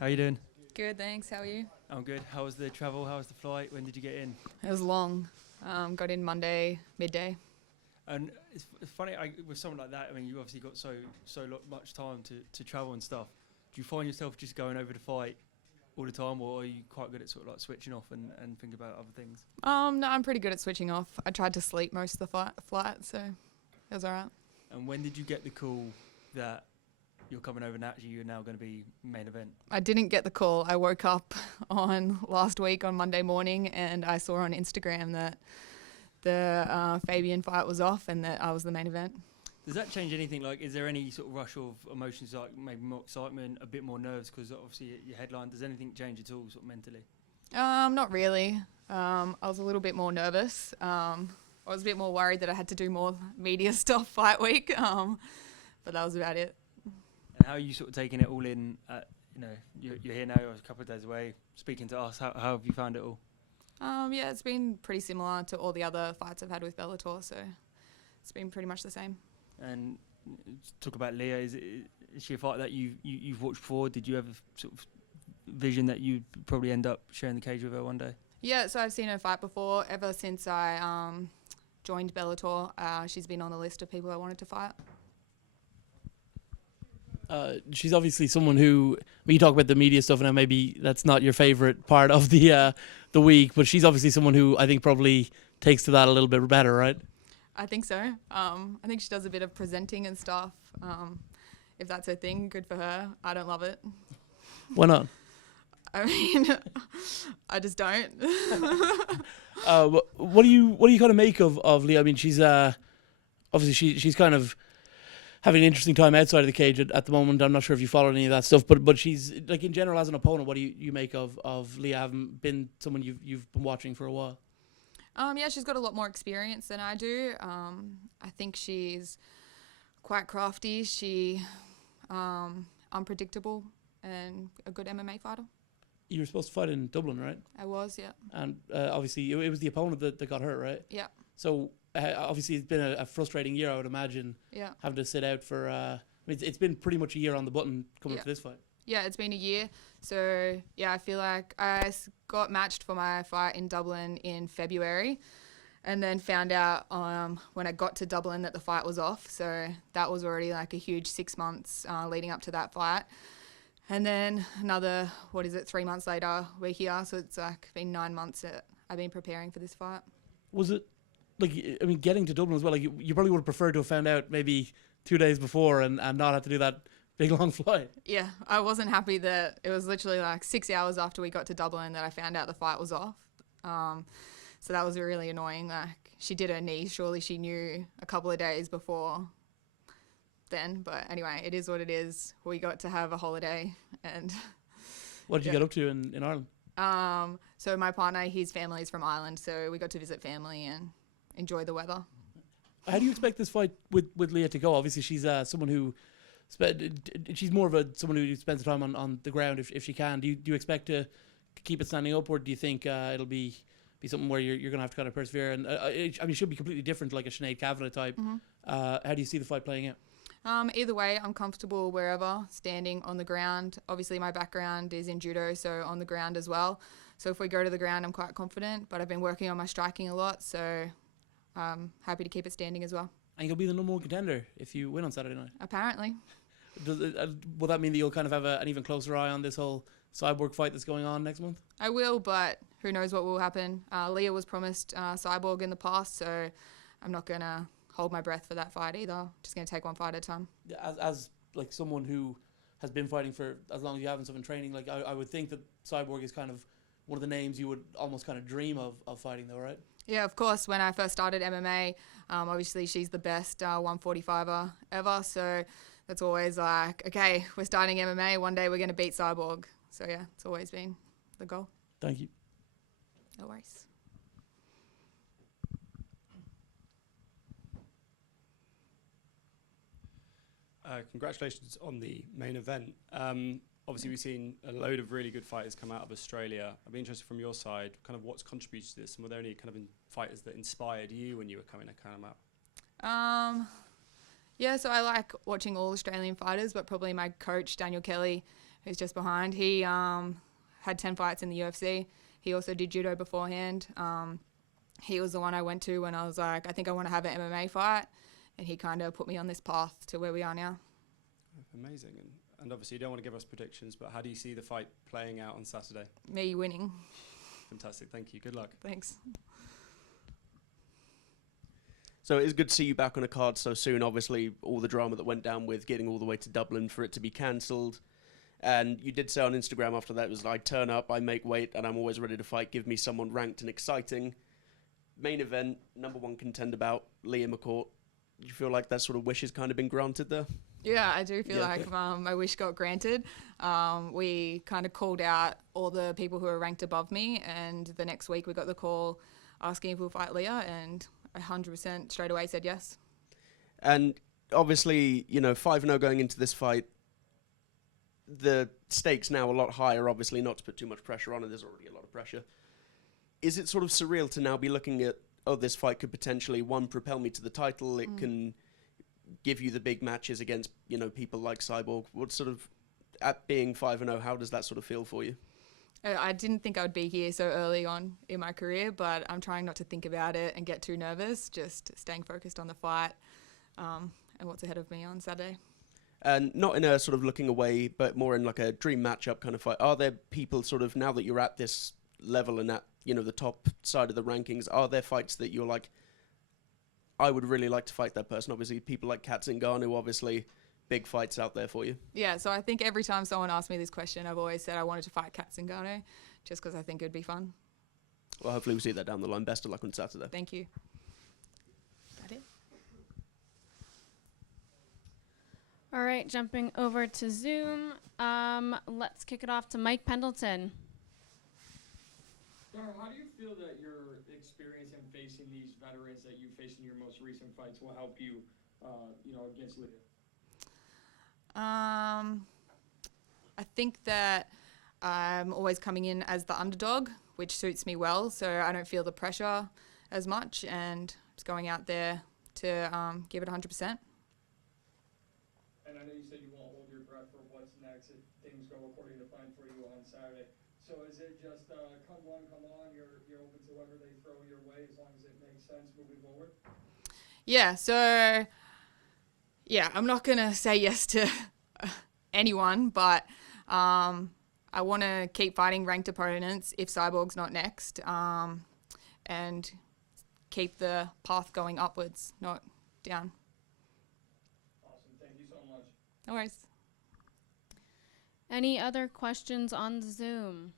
How you doing? Good, thanks. How are you? I'm good. How was the travel? How was the flight? When did you get in? It was long. Got in Monday, midday. And it's funny, with someone like that, I mean, you obviously got much time to travel and stuff. Do you find yourself just going over the fight all the time, or are you quite good at sort of like switching off and thinking about other things? No, I'm pretty good at switching off. I tried to sleep most of the flight, so it was all right. And when did you get the call that you're coming over and actually you're now going to be main event? I didn't get the call. I woke up on last week on Monday morning and I saw on Instagram that the Fabian fight was off and that I was the main event. Does that change anything? Like, is there any sort of rush of emotions, like maybe more excitement, a bit more nerves because obviously your headline? Does anything change at all, sort of mentally? Not really. I was a little bit more nervous. I was a bit more worried that I had to do more media stuff fight week, but that was about it. And how are you sort of taking it all in? You're here now, you're a couple of days away, speaking to us. How have you found it all? Yeah, it's been pretty similar to all the other fights I've had with Bellator, so it's been pretty much the same. And talk about Leah. Is she a fight that you've watched before? Did you have a sort of vision that you'd probably end up sharing the cage with her one day? Yeah, so I've seen her fight before. Ever since I joined Bellator, she's been on the list of people I wanted to fight. She's obviously someone who, when you talk about the media stuff now, maybe that's not your favourite part of the week, but she's obviously someone who I think probably takes to that a little bit better, right? I think so. I think she does a bit of presenting and stuff. If that's her thing, good for her. I don't love it. Why not? I mean, I just don't. What do you kind of make of Leah? I mean, she's obviously she's kind of having an interesting time outside of the cage at the moment. I'm not sure if you follow any of that stuff, but she's like, in general, as an opponent, what do you make of Leah, having been someone you've been watching for a while? Yeah, she's got a lot more experience than I do. I think she's quite crafty. She unpredictable and a good MMA fighter. You were supposed to fight in Dublin, right? I was, yeah. And obviously it was the opponent that got hurt, right? Yeah. So obviously it's been a frustrating year, I would imagine. Yeah. Having to sit out for. It's been pretty much a year on the button coming up to this fight. Yeah, it's been a year. So, yeah, I feel like I got matched for my fight in Dublin in February and then found out when I got to Dublin that the fight was off. So that was already like a huge 6 months leading up to that fight. And then another, 3 months later, we're here. So it's like been 9 months that I've been preparing for this fight. Was it, like, I mean, getting to Dublin as well, like you probably would have preferred to have found out maybe 2 days before and not have to do that big long flight. Yeah, I wasn't happy that it was literally like 6 hours after we got to Dublin that I found out the fight was off. So that was really annoying. Like, she did her knee. Surely she knew a couple of days before then. But anyway, it is what it is. We got to have a holiday. And what did you get up to in Ireland? So my partner, his family is from Ireland. So we got to visit family and enjoy the weather. How do you expect this fight with Leah to go? Obviously, she's someone who... she's more of someone who spends the time on the ground if she can. Do you expect to keep it standing up, or do you think it'll be something where you're going to have to kind of persevere? And I mean, it should be completely different, like a Sinead Kavanagh type. Mm-hmm. How do you see the fight playing out? Either way, I'm comfortable wherever, standing on the ground. Obviously, my background is in judo, so on the ground as well. So if we go to the ground, I'm quite confident. But I've been working on my striking a lot, so I'm happy to keep it standing as well. And you'll be the number one contender if you win on Saturday night. Apparently. Will that mean that you'll kind of have an even closer eye on this whole Cyborg fight that's going on next month? I will, but who knows what will happen. Leah was promised Cyborg in the past, so I'm not going to hold my breath for that fight either. Just going to take one fight at a time. As like someone who has been fighting for as long as you have and stuff in training, like I would think that Cyborg is kind of one of the names you would almost kind of dream of fighting though, right? Yeah, of course. When I first started MMA, obviously she's the best 145er ever, so that's always like, okay, we're starting MMA, one day we're going to beat Cyborg. So yeah, it's always been the goal. Thank you. No worries. Congratulations on the main event. Obviously, we've seen a load of really good fighters come out of Australia. I'd be interested from your side, kind of what's contributed to this, and were there any kind of fighters that inspired you when you were coming to come out? Yeah, so I like watching all Australian fighters, but probably my coach, Daniel Kelly, who's just behind. He had 10 fights in the UFC. He also did judo beforehand. He was the one I went to when I was like, I think I want to have an MMA fight. And he kind of put me on this path to where we are now. Amazing. And obviously you don't want to give us predictions, but how do you see the fight playing out on Saturday? Me winning. Fantastic. Thank you. Good luck. Thanks. So it is good to see you back on a card so soon. Obviously, all the drama that went down with getting all the way to Dublin for it to be cancelled. And you did say on Instagram after that, it was, I turn up, I make weight, and I'm always ready to fight. Give me someone ranked and exciting. Main event, #1 contender bout, Leah McCourt. Do you feel like that sort of wish has kind of been granted there? Yeah, I do feel like my wish got granted. We kind of called out all the people who were ranked above me, and the next week we got the call asking if we'll fight Leah, and 100% straight away said yes. And obviously, 5-0 going into this fight, the stakes now a lot higher, obviously, not to put too much pressure on it. There's already a lot of pressure. Is it sort of surreal to now be looking at, this fight could potentially, one, propel me to the title, it can give you the big matches against, people like Cyborg. What sort of, at being 5-0, how does that sort of feel for you? I didn't think I would be here so early on in my career, but I'm trying not to think about it and get too nervous, just staying focused on the fight and what's ahead of me on Saturday. And not in a sort of looking away, but more in like a dream matchup kind of fight. Are there people sort of, now that you're at this level and at, the top side of the rankings, are there fights that you're like, I would really like to fight that person? Obviously, people like Kat Zingano, obviously, big fights out there for you. Yeah, so I think every time someone asks me this question, I've always said I wanted to fight Kat Zingano, just because I think it would be fun. Well, hopefully we'll see that down the line. Best of luck on Saturday. Thank you. That it? All right, jumping over to Zoom. Let's kick it off to Mike Pendleton. Sara, how do you feel that your experience in facing these veterans that you faced in your most recent fights will help you, against Leah? I think that I'm always coming in as the underdog, which suits me well, so I don't feel the pressure as much, and just going out there to give it 100%. And I know you said you won't hold your breath for what's next if things go according to plan for you on Saturday. So is it just come on, you're open to whatever they throw your way as long as it makes sense moving forward? Yeah, so, I'm not going to say yes to anyone, but I want to keep fighting ranked opponents if Cyborg's not next, and keep the path going upwards, not down. Awesome. Thank you so much. No worries. Any other questions on Zoom?